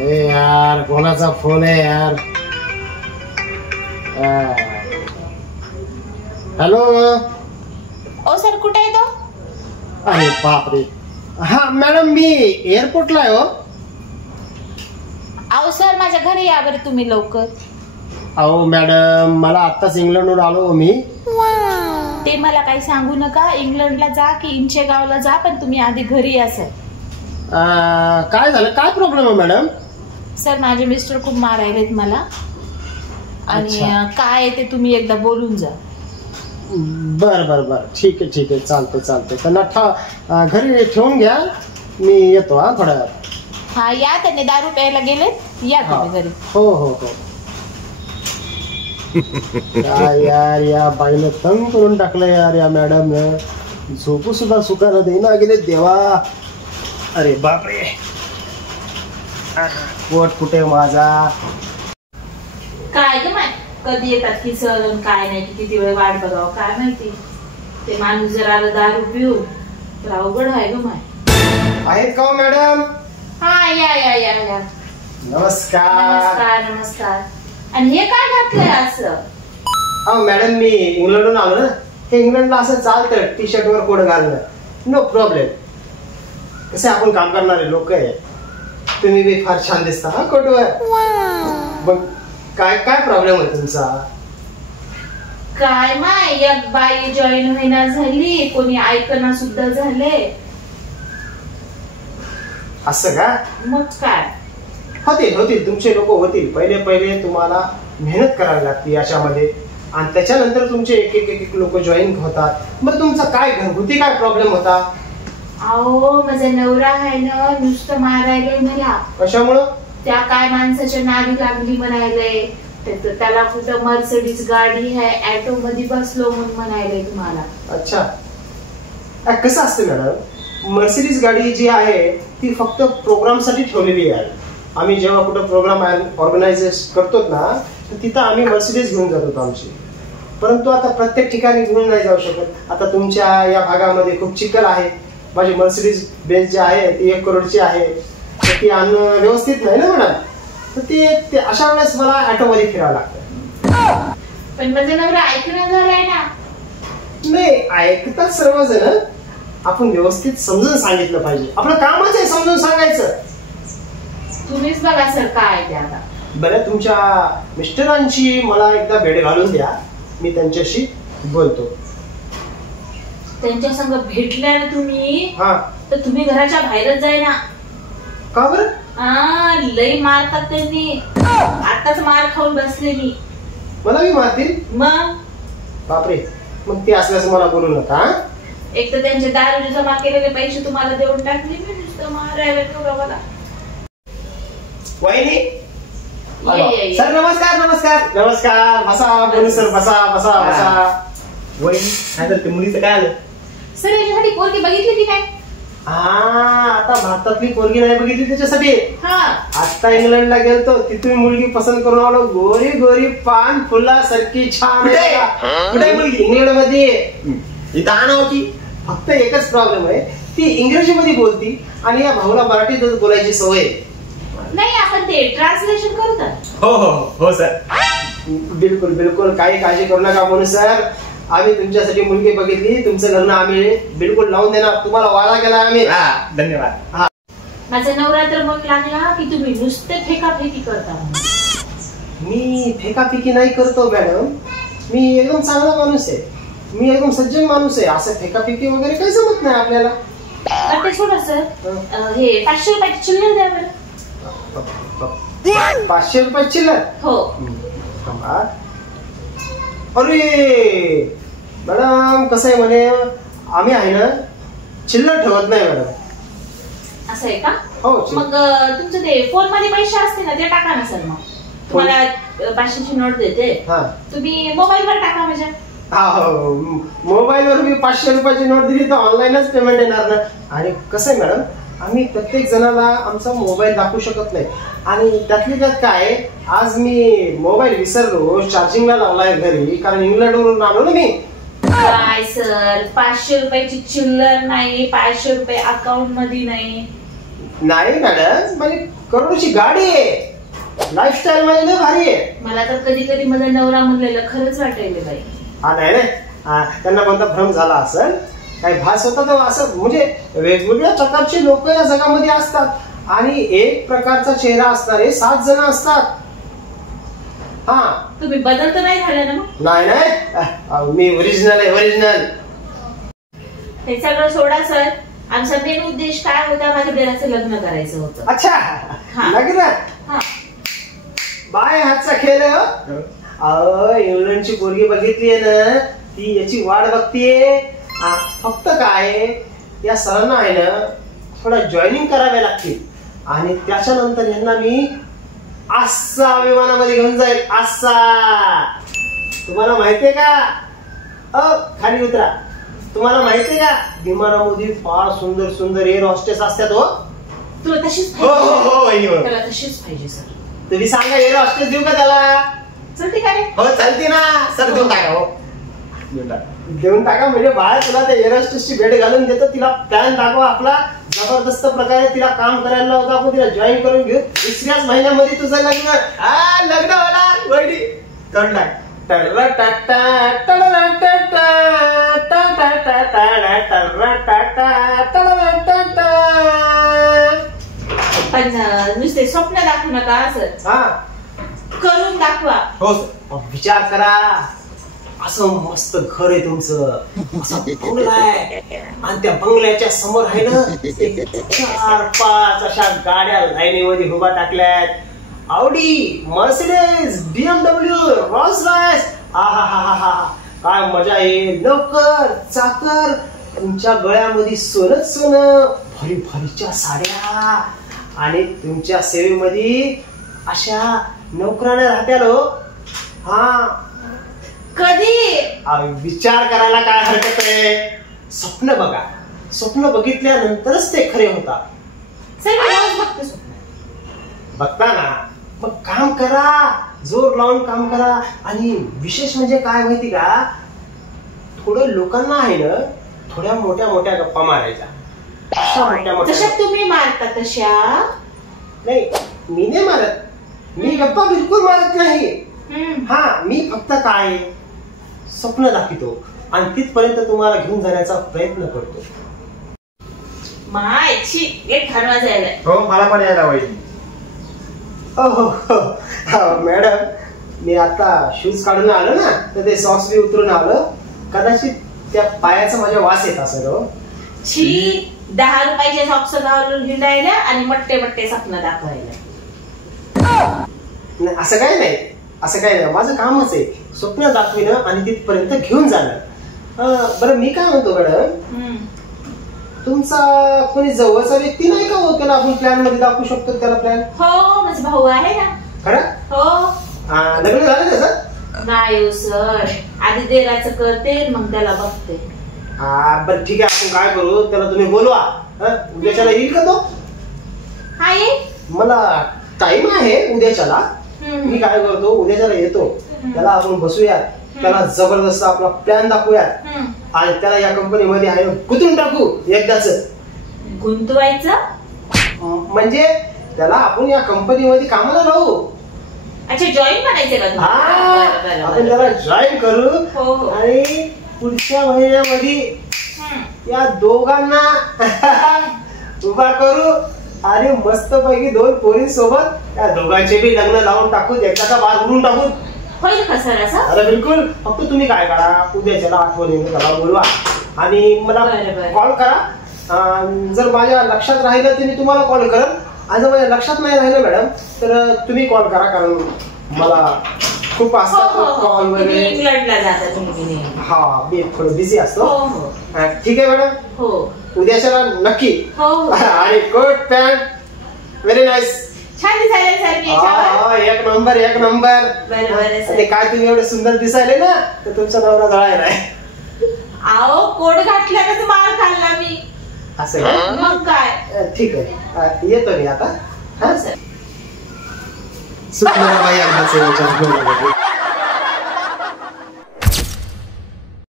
ए यार कोणाचा फोन आहे यार? हॅलो. ओ सर कुठे आहे तो? अरे बापरे. हा मॅडम मी एअरपोर्टला आहे. हो अहो सर माझ्या घरी या बरं तुम्ही लवकर. अहो मॅडम मला आत्ताच इंग्लंडहून आलो मी. ते मला काही सांगू नका. इंग्लंडला जा की इंचेगावला जा पण तुम्ही आधी घरी या सर. काय झालं? काय प्रॉब्लेम आहे मॅडम? सर माझे मिस्टर खूप मारायलेत मला आणि काय ते तुम्ही एकदा बोलून जा. बर बर बर ठीक आहे चालतंय. त्यांना घरी ठेवून घ्या. मी येतो हा थोड्या वेळात. हा या. त्यांनी दारू प्यायला गेलेत. या तुम्ही घरी. हो. काय यार या बाईनं तंग करून टाकलं यार या मॅडम ने. झोपू सुद्धा सुखानं देईना गेले देवा. अरे बापरे. पोट कुठे माझा. काय ग माय कधी येतात की सर काय नाही किती वेळ वाट बघावं काय माहिती. ते माणूस जर आलं दारू पिऊन तर अवघड आहे ग माय. आहेत का मॅडम? हा या. नमस्कार. आणि हे काय घातलंय असं? हा मॅडम मी इंग्लंडहून आलो ना. हे इंग्लंडला असं चालतं टी शर्ट वर कोट घालणं. No problem. कसे आपण काम करणारे लोक आहे. तुम्ही बी फार छान दिसता हा कोटवर. मग काय प्रॉब्लेम आहे तुमचा? काय माय एक बाई जॉईन होईना झाली. कोणी ऐकना सुद्धा झाले. असं का? मग काय होतील तुमचे लोक होतील. पहिले तुम्हाला मेहनत करावी लागते याच्यामध्ये आणि त्याच्यानंतर तुमचे एक लोक जॉईन होतात. मग तुमचा काय घरगुती काय प्रॉब्लेम होता? अहो माझा नवरा आहे ना नुसतं मारायले मला. कशामुळं? त्या काय माणसाच्या नादी लागली म्हणायले. त्याला कुठं मर्सिडीज गाडी आहे ऑटो मध्ये बसलो म्हणून म्हणायले तुम्हाला. अच्छा कसं असतं मॅडम? मर्सिडीज गाडी जी आहे ती फक्त प्रोग्राम साठी ठेवलेली आहे. आम्ही जेव्हा कुठं प्रोग्राम ऑर्गनायझेश करतो ना तिथं आम्ही मर्सिडीज घेऊन जातो आमची. परंतु आता प्रत्येक ठिकाणी घेऊन नाही जाऊ शकत. आता तुमच्या या भागामध्ये खूप चिखल आहे. माझी मर्सिडीज बेंच जी आहे ती 1 करोडची आहे. तर ती आणणं व्यवस्थित नाही ना मॅडम. तर ते अशा वेळेस मला ऑटो मध्ये फिरावं लागतं. पण माझा नवरा ऐकणं झालाय ना. नाही ऐकतात सर्वजण. आपण व्यवस्थित समजून सांगितलं पाहिजे. आपलं कामच आहे समजून सांगायचं. तुम्हीच बघा सर काय ते आता. बरं तुमच्या मिस्टरांची मला एकदा भेट घालून द्या. मी त्यांच्याशी बोलतो. त्यांच्या संग भेटल्या ना तुम्ही तर तुम्ही घराच्या बाहेरच जाय ना. का बरं? लई मारतात त्यांनी. आताच मार खाऊन बसले मी. मला बी मारतील? मग बापरे. मग ते असल्यास मला बोलू नका. एक तर त्यांचे दारू जमा केलेले पैसे तुम्हाला देऊन टाकले. मी नुसतं मारायला ठेवलं मला. वहिनी सर नमस्कार. बसा बोलू सर. बसा. वहिनी काय तर मुलीचं काय आलं? सर याच्यासाठी पोरगी बघितली की काय? आता भारतातली पोरगी नाही बघितली त्याच्यासाठी. आता इंग्लंडला गेलतो तिथून मुलगी पसंत करून आलो. गोरी पान फुलासारखी छान. कुठे मुलगी? इंग्लंड मध्ये. इथं आणावची. फक्त एकच प्रॉब्लेम आहे ती इंग्रजी मध्ये बोलती आणि या भाऊला मराठीतच बोलायची सवय. नाही आपण ते ट्रान्सलेशन करू तर. हो सर. बिलकुल काही काळजी करू नका म्हणून सर. आम्ही तुमच्यासाठी मुलगी बघितली. तुमचं लग्न आम्ही बिलकुल लावून देणार. तुम्हाला वादा केला आम्ही. धन्यवाद. माझा नवरा तर मग लागला की तुम्ही नुसते फेकाफेकी करता. मी फेकाफेकी नाही करतो मॅडम. मी एकदम चांगला माणूस आहे. मी एकदम सज्जन माणूस आहे. असं फेकाफेकी वगैरे काही जमत नाही आपल्याला. ते सोडा सर. हे 500 रुपयाची चिल्लर द्या बरं. 500 रुपये चिल्लर? हो. अरे मॅडम कसं आहे म्हणे आम्ही आहे ना चिल्लर ठेवत नाही मॅडम. असं आहे का? हो. मग तुमचं ते फोन मध्ये पैसे असते ना ते टाका ना सर. मग तुम्हाला 500ची नोट देते. तुम्ही मोबाईल वर टाका माझ्या. मोबाईल वर मी 500 रुपयाची नोट दिली तर ऑनलाईनच पेमेंट येणार ना. आणि कसं आहे मॅडम आम्ही प्रत्येक जणाला आमचा मोबाईल दाखवू शकत नाही. आणि त्यातली त्यात काय आज मी मोबाईल विसरलो. चार्जिंगला लावलाय घरी कारण इंग्लंडवरून आलो ना मी. काय सर 500 रुपयाची चिल्लर नाही. 500 रुपये अकाउंट मध्ये नाही. नाही मॅडम, माझी करोडची गाडी आहे, लाईफस्टाईल माझी लय भारी आहे. मला तर कधी कधी माझा नवरा म्हणलेलं खरंच वाटायला बाई. हा नाही त्यांना कोणता भ्रम झाला असेल, काही भास होता तर असं. म्हणजे वेगवेगळ्या प्रकारचे लोक या जगामध्ये असतात आणि एक प्रकारचा चेहरा असणारे 7 जण असतात. हा तुम्ही बदल तर नाही झाला ना मग? नाही मी ओरिजिनल आहे, ओरिजिनल. हे सगळं सोडा सर, आमचा मेन उद्देश काय होता? माझ्या देराचं लग्न करायचं होतं. अच्छा लग्न? बाय हातचा खेळ आहे. अहो इंग्लंडची पोरगी बघितली आहे ना, ती याची वाट बघतीये. फक्त काय या सरांना आहे ना थोडा जॉईनिंग करावे लागतील आणि त्याच्यानंतर यांना मी आस्सा विमानामध्ये घेऊन जाईल. आस्सा तुम्हाला माहितीये का? खाली उतरा. तुम्हाला माहितीये का विमानामध्ये फार सुंदर सुंदर एअर हॉस्टेस असतात. हो तुला तशीच हो हो हो त्याला तशीच पाहिजे सर. तुम्ही सांगा एअर हॉस्टेस देऊ का त्याला? चलते का रे? हो चालते ना सर, देऊन टाका. हो देऊन टाका. म्हणजे बाहेर तुला त्या एअर हॉस्टेसची भेट घालून देतो, तिला प्लॅन दाखवा आपला जबरदस्त प्रकारे, तिला काम करायला लावतो आपण, तिला जॉईन करून घेऊ. 3ऱ्याच महिन्यामध्ये तुझं लग्न लग्न होणार. वैडी करून टाक. पण नुसते स्वप्न दाखवू नका सर, हा करून दाखवा. हो विचार करा. असं मस्त घर आहे तुमचं, असा बंगला आहे आणि त्या बंगल्याच्या समोर आहे ना 4-5 अशा गाड्या लाईनीमध्ये उभा टाकल्यात. Audi, Mercedes, BMW, Rolls Royce. आहा काय मजा येईल. नोकर चाकर तुमच्या गळ्यामध्ये सोनच सोनं, भारी भारीच्या साड्या आणि तुमच्या सेवेमध्ये अशा नोकराने राहत्या लो. हा कधी विचार करायला काय हरकत आहे? स्वप्न बघा. स्वप्न बघितल्यानंतरच ते खरे होतात. सर मी रोज बघते स्वप्न. बघता ना, मग काम करा, जोर लावून काम करा. आणि विशेष म्हणजे काय माहिती का, थोडं लोकांना आहे ना थोड्या मोठ्या मोठ्या गप्पा मारायच्या. अशा मोठ्या मोठ्या तशा तुम्ही मारता तशा नाही. मी नाही मारत, मी गप्पा बिलकुल मारत नाही. हा मी फक्त काय स्वप्न दाखवतो आणि तिथपर्यंत तुम्हाला घेऊन जाण्याचा प्रयत्न करतो. मायची एक खानवा जायला. हो मला पण यायला पाहिजे. मॅडम मी आता शूज काढून आलो ना, तर ते सॉक्स बी उतरून आलो. कदाचित त्या पायाचा माझ्या वास येत असेल. हो छी, 10 रुपयाचे सॉक्स घालून हिंडायला आणि मट्टे मट्टे स्वप्न दाखवायला. असं काय नाही, असं काय नाही. माझं कामच आहे स्वप्न दाखविणं आणि तिथपर्यंत घेऊन जाणं. बरं मी काय म्हणतो मॅडम, तुमचा कोणी जवळचा व्यक्ती नाही का हो, त्याला आपण प्लॅन मध्ये दाखवू शकतो त्याला प्लॅन? हो माझा भाऊ आहे ना. खरं? हो. लग्न झालं त्याचं? नाही सर, आधी देराचं करते मग त्याला बघते. बरं ठीक आहे, आपण काय करू, त्याला तुम्ही बोलवा. उद्याच्याला येईल का तो? आहे मला टाइम आहे उद्याच्याला. मी काय करतो, उद्याच्याला येतो, त्याला आपण बसूयात, त्याला जबरदस्त आपला प्लॅन दाखवूयात आणि त्याला या कंपनीमध्ये आहे गुंतवून टाकू एकदाच. गुंतवायचं म्हणजे त्याला आपण या कंपनीमध्ये कामाला राहू. अच्छा जॉईन करायचं का? आपण त्याला जॉईन करू आणि पुढच्या महिन्यामध्ये या दोघांना उभा करू आणि मस्त पैकी 2 पोरी सोबत त्या दोघांचे बी लग्न लावून टाकू, एकदाचा बार उडून टाकू. होईल का सर असं? अरे बिलकुल. फक्त तुम्ही काय करा, उद्याच्याला आठवण त्याला बोलवा आणि मला कॉल करा. जर माझ्या लक्षात राहिलं तर मी तुम्हाला कॉल करेन आणि जर माझ्या लक्षात नाही राहिलं मॅडम तर तुम्ही कॉल करा, कारण मला खूप असतात कॉल वगैरे. इंग्लंडला जाता तुम्ही? हा मी थोडं बिझी असतो. ठीक आहे मॅडम. हो उद्याच्याला नक्की. आणि कोट पॅन्ट व्हेरी नाईस, छान दिसायला सारखी. एक नंबर एक नंबर. ते काय तुम्ही एवढे सुंदर दिसायले ना, तर तुमचा नवरा जळायला आहे. आओ कोट घातल्यानंच मार खाल्ला मी. असं काय? मग काय. ठीक आहे, येतो मी आता. हा सर. सुख बाई